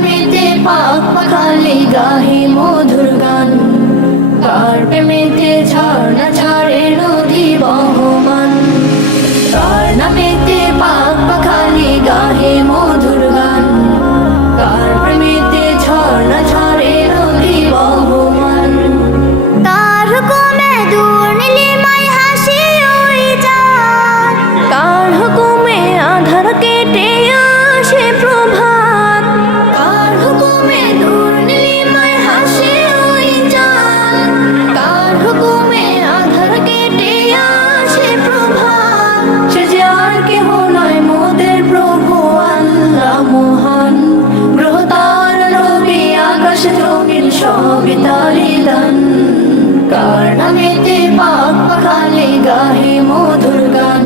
নামেতে পাক পাখালি গাহে মধুর গান, কার প্রেমেতে ঝর্ণা ঝরে নদী বহমান। কার নামেতে পাক পাখালি গাহে মধুর গান, কার প্রেমেতে ঝর্ণা ঝরে নদী বহমান। কার হুকুমে দূর নীলিমায় হাসি ওই চাঁদ, কার হুকুমে আধার কেটে আসে প্রভাত, কার হুকুমে দূর নীলিমায় হাসে ওই চাঁদ, কার হুকুমে আধার কেটে আসে প্রভাত। সে যে আর কেহ নয় মোদের প্রভু আল্লাহ মহান, গ্রহ তারা রবি আকাশ জমিন সবই তারই দান। কার নামেতে পাক পাখালি গাহে মধুর গান,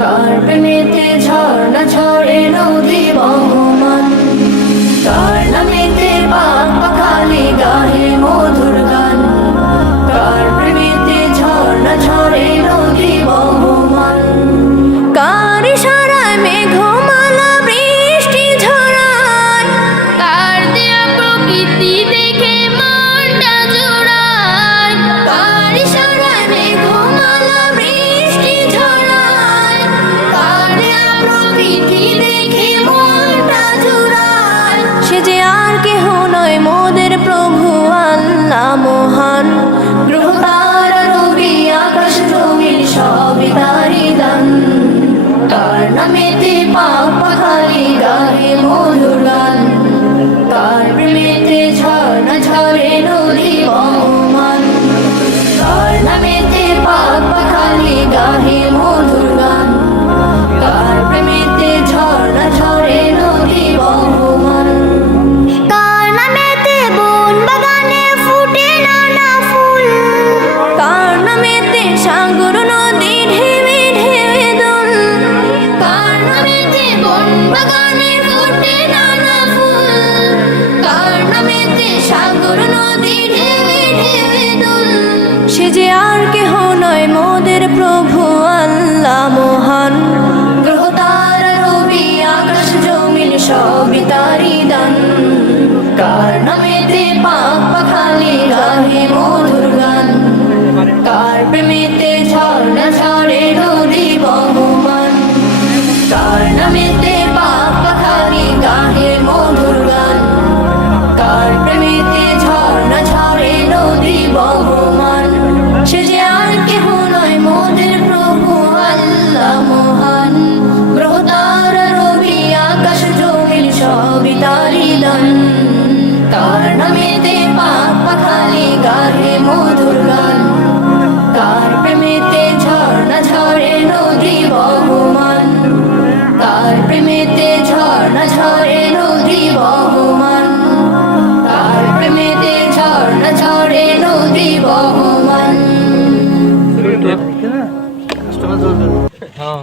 কার প্রেমেতে ঝর্ণা ঝরে নদী বহমান। কার নামেতে পাক পাখালি গাহে মধুর গান, কার প্রেমেতে ঝর্ণা ঝরে নদী বহমান। কার ইশারায় মেঘমালা বৃষ্টি ঝরায়, কার দেয়া প্রকৃতি দেখে মনটা জোড়ায়। কার ইশারায় মেঘমালা বৃষ্টি ঝরায়, কার দেয়া প্রকৃতি দেখে মনটা জোড়ায়। সে যে আর কেহ নয় মোদের প্রভু আল্লাহ মহান, গ্রহ তারা রবি আকাশ জমিন সবই তারই দান। কার নামেতে পাক পাখালি গাহে মধুর গান, কার প্রেমেতে ঝর্ণা ঝরে নদী বহমান। কার নামেতে পাক পাখালি গাহে মধুর গান, কার প্রেমেতে ঝর্ণা ঝরে নদী বহমান। কার নামেতে বন বাগানে ফুটে নানা ফুল, কার নামেতে সাগর নদী ঢেউে ঢেউে দোল, কার নামেতে বন বাগানে ফুটে নানা ফুল, কার নামেতে সাগর নদী ঢেউে ঢেউে দোল। সে যে আর কেহ নয় মোদের প্রভু আল্লাহ মহান, গ্রহ তারা রবি আকাশ জমিন সবই তারই দান। কার নামেতে পাক পাখালি গাহে মধুর গান, কার প্রেমেতে ঝর্ণা ঝরে নদী বহমান। কার নামেতে পাক পাখালি গাহে মধুর গান, কার প্রেমেতে ঝর্ণা ঝরে নদী বহমান। সে যে আর কেহ নয় মোদের প্রভু আল্লাহ মহান, গ্রহ তারা রবি আকাশ জমিন সবই তারই দান। কার নামেতে পাক পাখালি গাহে মধুর গান, কার প্রেমেতে ঝর্ণা ঝরে নদী বহমান। কার প্রেমেতে ঝর্ণা ঝরে নদী বহমান, কার প্রেমেতে ঝর্ণা ঝরে নদী বহমান। हाँ